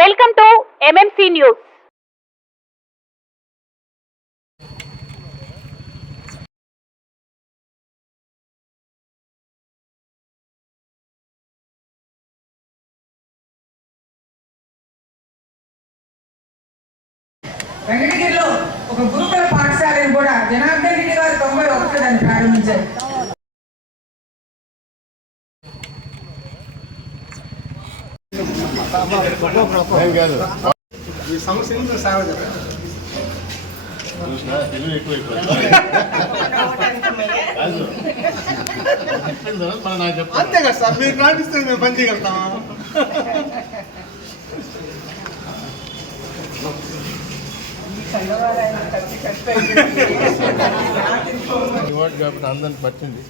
Welcome to MMC news. వెంకటగిరిలో ఒక గురుకుల పాఠశాలను కూడా జనార్దన్ రెడ్డి గారు 91 దాన్ని ప్రారంభించారు. ఈ సమస్యను సేవ అంతే కదా సార్, మీరు నాటిస్తే మేము పని చేయగలుగుతాం. అందరికి పట్టింది.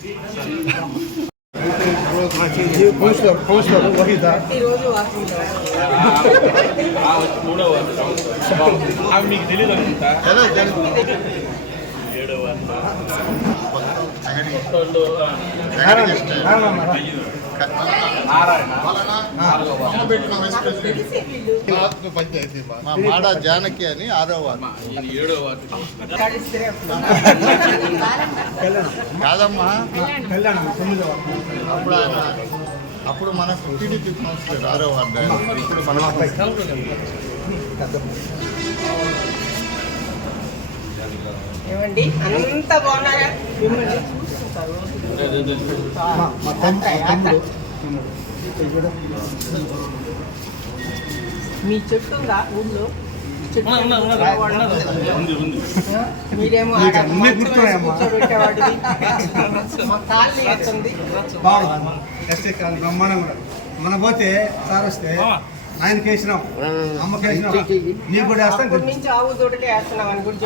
మీకు తెలియదు పంచాయతీ మా మాడా జానకి అని 6వ వార్డు. 7వ వార్డు కాదమ్మా, అప్పుడు మనకు టీడీపీ కౌన్సిలర్ 6వ వార్డు. ఇప్పుడు మన ఏమండి అంత బాగున్నారా? మీ చెట్టు ఉందా ఊళ్ళో? మీరేమో కూర్చోబెట్టేవాడిది, మా కాళ్ళు ఎత్తుంది. మన పోతే సార్ వస్తే ఆయనకి వేసినాం, అమ్మకి వేసినాం, నీకు కూడా వేస్తాం. నుంచి ఆవు తోటకే వేస్తున్నాం అని గురించి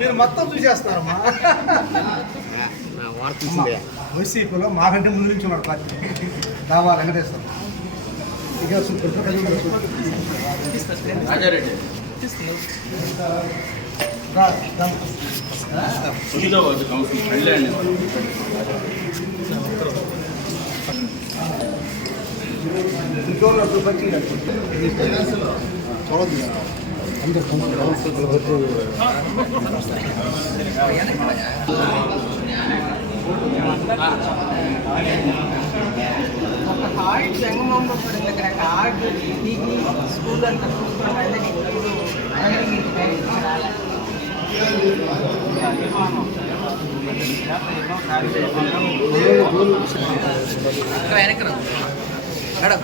మీరు మొత్తం చూసేస్తున్నారమ్మా. వైసీపీలో మాకంటే ముందు నుంచి ఉన్నాడు పార్టీ దావా వెంకటేశ్వర. ఇక ఒక హార్ట్ జంగమమ్మ కూడా దగ్గర హార్ట్ దిగి స్కూల్ అంతా చూసుకోవాలి.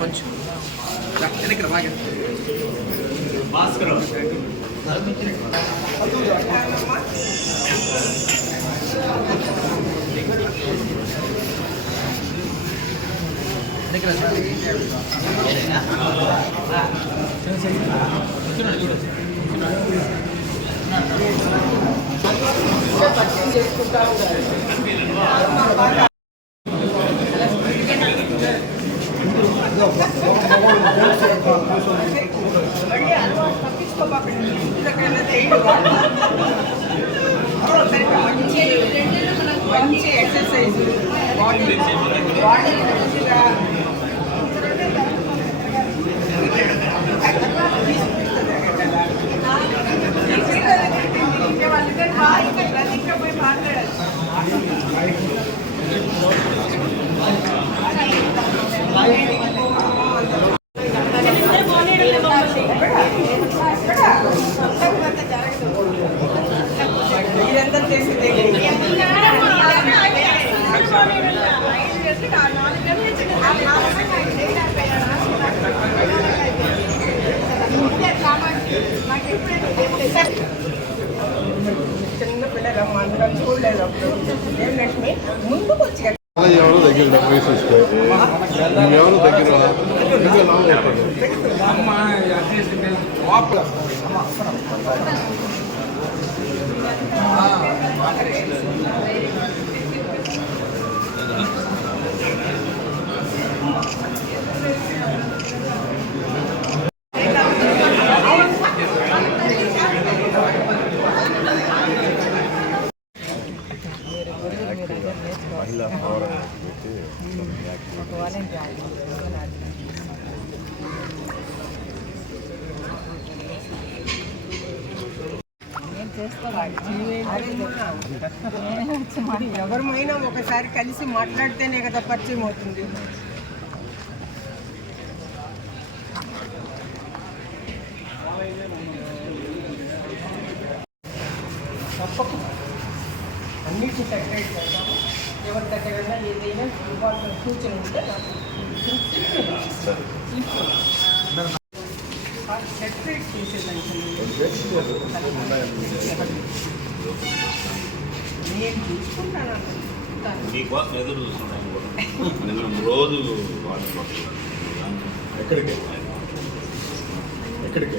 కొంచెం వెనక్కి బాగా భాస్కర్ మంచి ఎక్సర్సైజ్ బాడీ పోయి మాట్లాడాలి. ఇదంతా చేసింది చిన్న పిల్లలు అందరం చూడలేదు. అప్పుడు ఏం లక్ష్మి ముందుకు వచ్చి ఎవరు దగ్గర డబ్బు వేసిస్తే ఎవరు దగ్గర మహిళా పోరాటం ఎవరమైనా ఒకసారి కలిసి మాట్లాడితేనే కదా పరిచయం అవుతుంది. తప్పకుండా అన్నిటిని సెపరేట్ చేద్దాము. ఎవరి దగ్గర ఏదైనా ఇవ్వాల్సిన సూచన ఉంటే సెపరేట్ చేసేదానికి నేను చూసుకుంటాను. మీకోసం ఎదురు చూస్తున్నాను కూడా నిన్న రోజు ఎక్కడికి ఎక్కడికి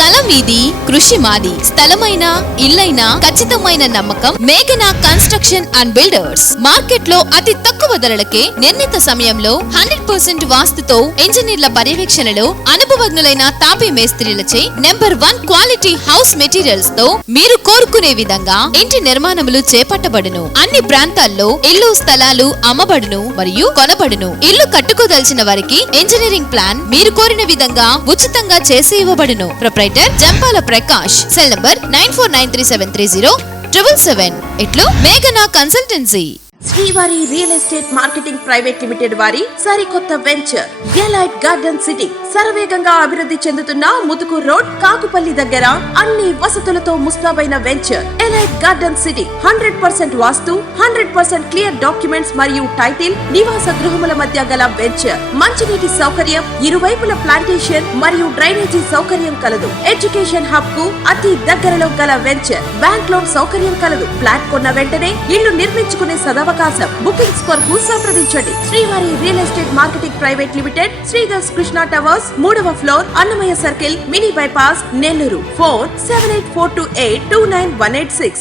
కళ మీది, కృషి మాది. స్థలమైన, ఇల్లైనా ఖచ్చితమైన నమ్మకం మేఘనా కన్స్ట్రక్షన్ అండ్ బిల్డర్స్. మార్కెట్ లో అతి తక్కువ ధరలకే నిర్ణీత సమయంలో 100% వాస్తుతో ఇంజనీర్ల పర్యవేక్షణలో అనుభవజ్ఞులైన తాపీ మేస్త్రీలచే నెంబర్ 1 క్వాలిటీ హౌస్ మెటీరియల్స్ తో మీరు కోరుకునే విధంగా ఇంటి నిర్మాణములు చేపట్టబడును. అన్ని ప్రాంతాల్లో ఇల్లు స్థలాలు అమ్మబడును మరియు కొనబడును. ఇల్లు కట్టుకోదలిచిన వారికి ఇంజనీరింగ్ ప్లాన్ మీరు కోరిన విధంగా ఉచితంగా చేసి ఇవ్వబడును. Proprietor Jampala Prakash. Cell number 9493307777. ఇట్లు మేఘనా consultancy. Srivari real estate marketing private limited వారి సరికొత్త వెంచర్ ఎలైట్ గార్డెన్ సిటీ. శరవేగంగా అభివృద్ధి చెందుతున్న ముతుకూర్ రోడ్, కాకుపల్లి దగ్గర అన్ని వసతులతో ముస్తాబైన వెంచర్ ఎలైట్ గార్డెన్ సిటీ. 100% వాస్తు, 100% క్లియర్ డాక్యుమెంట్స్ మరియు టైటిల్. నివాస గృహముల మధ్య గల వెంచర్. మంచినీటి సౌకర్యం, ఇరువైపుల ప్లాంటేషన్ మరియు డ్రైనేజీ సౌకర్యం కలదు. ఎడ్యుకేషన్ హబ్ కు అతి దగ్గరలో గల వెంచర్. బ్యాంక్ లోన్ సౌకర్యం కలదు. ఫ్లాట్ కొన్న వెంటనే ఇల్లు నిర్మించుకునే సదవకాశం. బుకింగ్స్ కొరకు సంప్రదించండి. Srivari real estate marketing private limited, Sridhar's Krishna towers, 3వ floor, Annamayya circle, mini bypass, Nellore. Phone 7842829186.